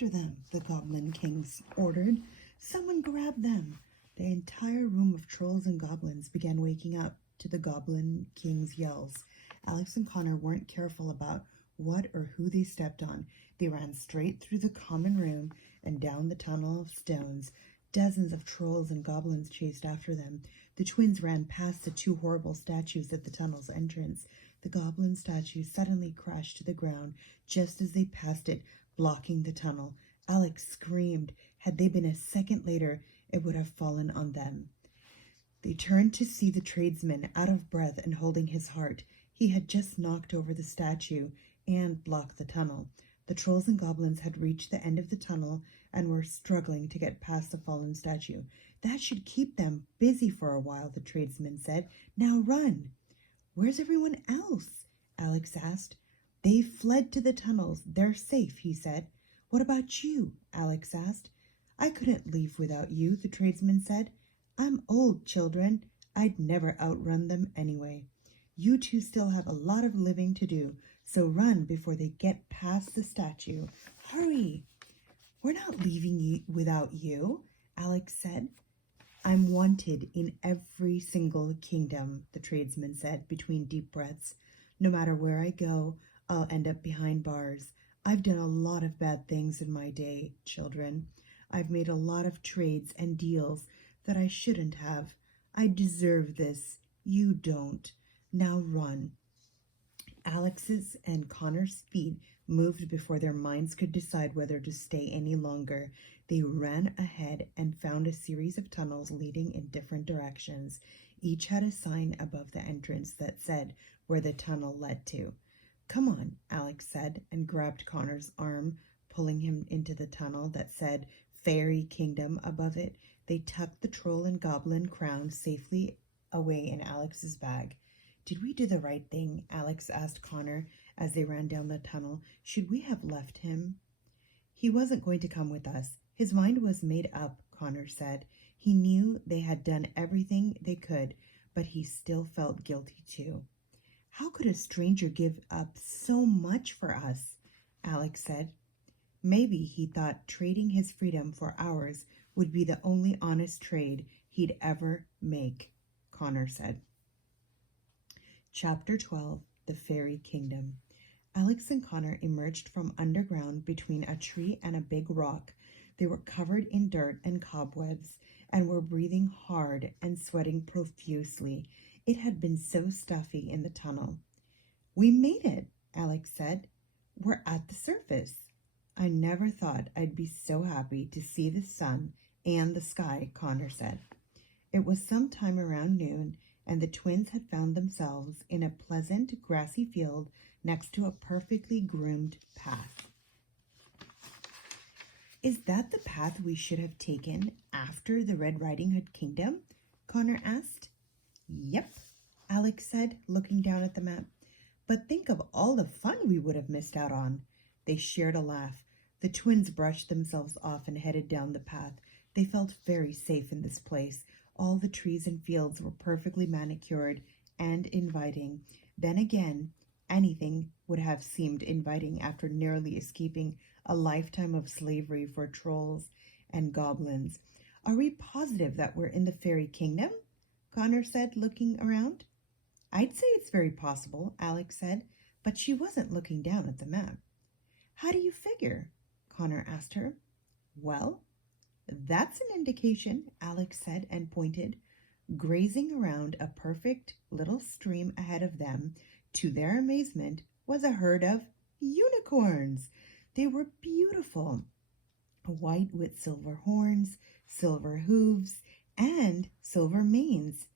After them, the Goblin Kings ordered. Someone grab them. The entire room of trolls and goblins began waking up to the Goblin King's yells. Alex and Connor weren't careful about what or who they stepped on. They ran straight through the common room and down the tunnel of stones. Dozens of trolls and goblins chased after them. The twins ran past the two horrible statues at the tunnel's entrance. The goblin statue suddenly crashed to the ground just as they passed it, blocking the tunnel. Alex screamed. Had they been a second later, it would have fallen on them. They turned to see the tradesman, out of breath and holding his heart. He had just knocked over the statue and blocked the tunnel. The trolls and goblins had reached the end of the tunnel and were struggling to get past the fallen statue. That should keep them busy for a while, the tradesman said. Now run. Where's everyone else? Alex asked. They fled to the tunnels. They're safe, he said. What about you? Alex asked. I couldn't leave without you, the tradesman said. I'm old, children. I'd never outrun them anyway. You two still have a lot of living to do, so run before they get past the statue. Hurry! We're not leaving you without you, Alex said. I'm wanted in every single kingdom, the tradesman said between deep breaths. No matter where I go, I'll end up behind bars. I've done a lot of bad things in my day, children. I've made a lot of trades and deals that I shouldn't have. I deserve this. You don't. Now run. Alex's and Connor's feet moved before their minds could decide whether to stay any longer. They ran ahead and found a series of tunnels leading in different directions. Each had a sign above the entrance that said where the tunnel led to. Come on, Alex said, and grabbed Connor's arm, pulling him into the tunnel that said Fairy Kingdom above it. They tucked the troll and goblin crown safely away in Alex's bag. Did we do the right thing? Alex asked Connor as they ran down the tunnel. Should we have left him? He wasn't going to come with us. His mind was made up, Connor said. He knew they had done everything they could, but he still felt guilty too. How could a stranger give up so much for us? Alex said. Maybe he thought trading his freedom for ours would be the only honest trade he'd ever make, Connor said. Chapter 12, The Fairy Kingdom. Alex and Connor emerged from underground between a tree and a big rock. They were covered in dirt and cobwebs and were breathing hard and sweating profusely. It had been so stuffy in the tunnel. We made it, Alex said. We're at the surface. I never thought I'd be so happy to see the sun and the sky, Connor said. It was sometime around noon, and the twins had found themselves in a pleasant grassy field next to a perfectly groomed path. Is that the path we should have taken after the Red Riding Hood Kingdom? Connor asked. Yep, Alex said, looking down at the map. But think of all the fun we would have missed out on. They shared a laugh. The twins brushed themselves off and headed down the path. They felt very safe in this place. All the trees and fields were perfectly manicured and inviting. Then again, anything would have seemed inviting after narrowly escaping a lifetime of slavery for trolls and goblins. Are we positive that we're in the fairy kingdom? Connor said, looking around. I'd say it's very possible, Alex said, but she wasn't looking down at the map. How do you figure? Connor asked her. Well, that's an indication, Alex said and pointed. Grazing around a perfect little stream ahead of them, to their amazement, was a herd of unicorns. They were beautiful, white with silver horns, silver hooves, and silver manes.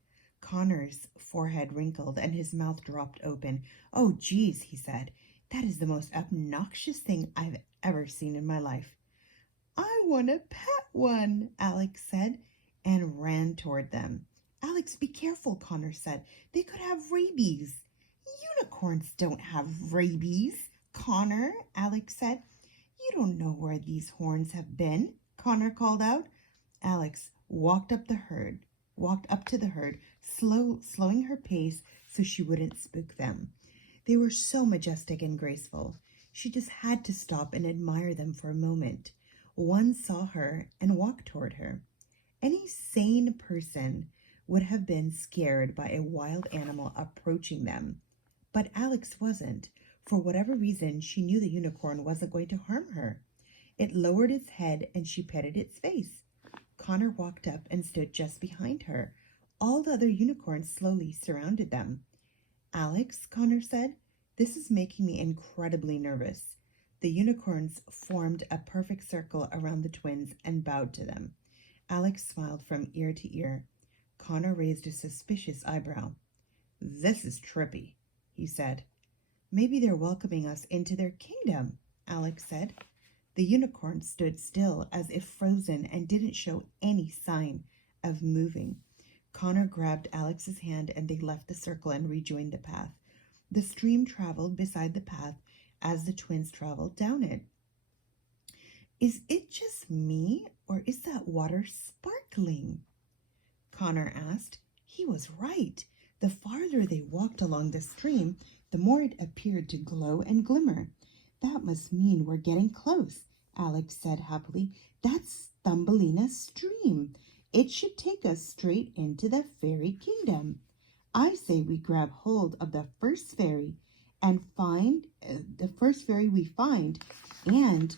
Connor's forehead wrinkled and his mouth dropped open. Oh, geez, he said. That is the most obnoxious thing I've ever seen in my life. I want to pet one, Alex said, and ran toward them. Alex, be careful, Connor said. They could have rabies. Unicorns don't have rabies, Connor, Alex said. You don't know where these horns have been, Connor called out. Alex walked up to the herd, slowing her pace so she wouldn't spook them. They were so majestic and graceful. She just had to stop and admire them for a moment. One saw her and walked toward her. Any sane person would have been scared by a wild animal approaching them. But Alex wasn't. For whatever reason, she knew the unicorn wasn't going to harm her. It lowered its head and she petted its face. Connor walked up and stood just behind her. All the other unicorns slowly surrounded them. Alex, Connor said, this is making me incredibly nervous. The unicorns formed a perfect circle around the twins and bowed to them. Alex smiled from ear to ear. Connor raised a suspicious eyebrow. This is trippy, he said. Maybe they're welcoming us into their kingdom, Alex said. The unicorn stood still as if frozen and didn't show any sign of moving. Connor grabbed Alex's hand and they left the circle and rejoined the path. The stream traveled beside the path as the twins traveled down it. Is it just me, or is that water sparkling? Connor asked. He was right. The farther they walked along the stream, the more it appeared to glow and glimmer. That must mean we're getting close, Alex said happily. That's Thumbelina's stream. It should take us straight into the fairy kingdom. I say we grab hold of the first fairy and find the first fairy we find and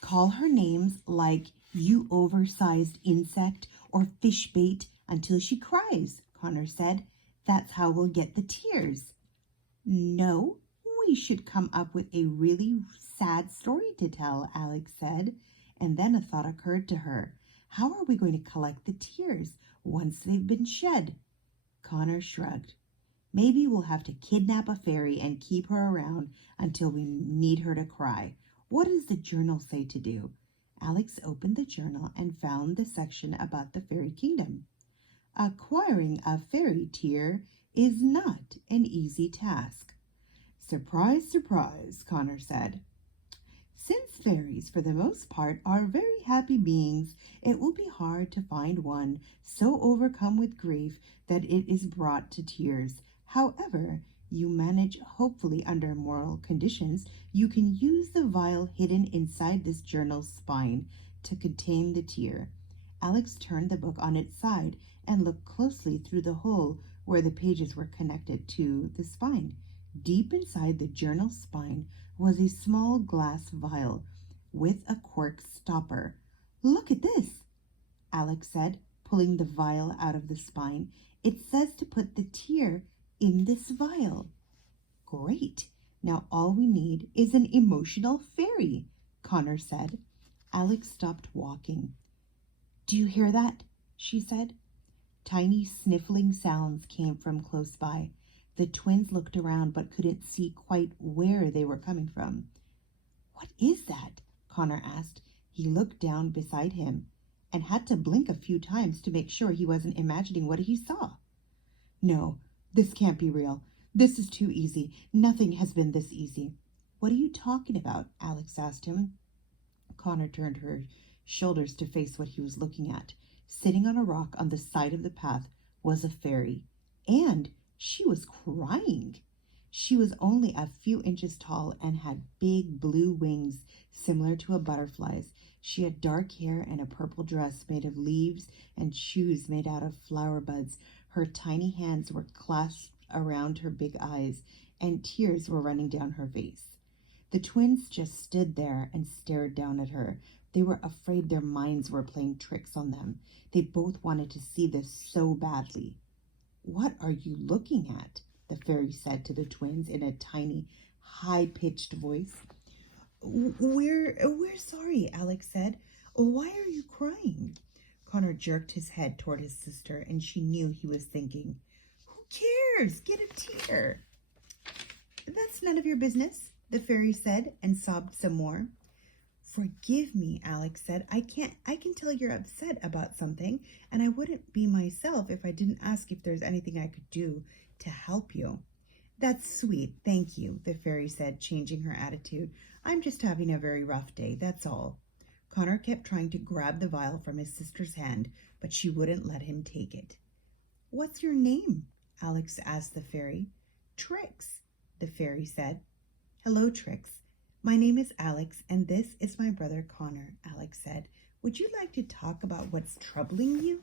call her names like you oversized insect or fish bait until she cries, Connor said. That's how we'll get the tears. No, we should come up with a really sad story to tell, Alex said. And then a thought occurred to her. How are we going to collect the tears once they've been shed? Connor shrugged. Maybe we'll have to kidnap a fairy and keep her around until we need her to cry. What does the journal say to do? Alex opened the journal and found the section about the fairy kingdom. Acquiring a fairy tear is not an easy task. Surprise, surprise, Connor said. Since fairies, for the most part, are very happy beings, it will be hard to find one so overcome with grief that it is brought to tears. However, you manage, hopefully under moral conditions, you can use the vial hidden inside this journal's spine to contain the tear. Alex turned the book on its side and looked closely through the hole where the pages were connected to the spine. Deep inside the journal spine was a small glass vial with a cork stopper. Look at this, Alex said, pulling the vial out of the spine. It says to put the tear in this vial. Great. Now all we need is an emotional fairy, Connor said. Alex stopped walking. Do you hear that? She said. Tiny sniffling sounds came from close by. The twins looked around but couldn't see quite where they were coming from. What is that? Connor asked. He looked down beside him and had to blink a few times to make sure he wasn't imagining what he saw. No, this can't be real. This is too easy. Nothing has been this easy. What are you talking about? Alex asked him. Connor turned her shoulders to face what he was looking at. Sitting on a rock on the side of the path was a fairy, and she was crying. She was only a few inches tall and had big blue wings similar to a butterfly's. She had dark hair and a purple dress made of leaves and shoes made out of flower buds. Her tiny hands were clasped around her big eyes, and tears were running down her face. The twins just stood there and stared down at her. They were afraid their minds were playing tricks on them. They both wanted to see this so badly. What are you looking at? The fairy said to the twins in a tiny, high-pitched voice. We're sorry, Alex said. Why are you crying? Connor jerked his head toward his sister, and she knew he was thinking, who cares? Get a tear. That's none of your business, the fairy said, and sobbed some more. Forgive me, Alex said. I can tell you're upset about something, and I wouldn't be myself if I didn't ask if there's anything I could do to help you. That's sweet, thank you, the fairy said, changing her attitude. I'm just having a very rough day, that's all. Connor kept trying to grab the vial from his sister's hand, but she wouldn't let him take it. What's your name? Alex asked the fairy. Trix, the fairy said. Hello, Trix. My name is Alex, and this is my brother Connor, Alex said. Would you like to talk about what's troubling you?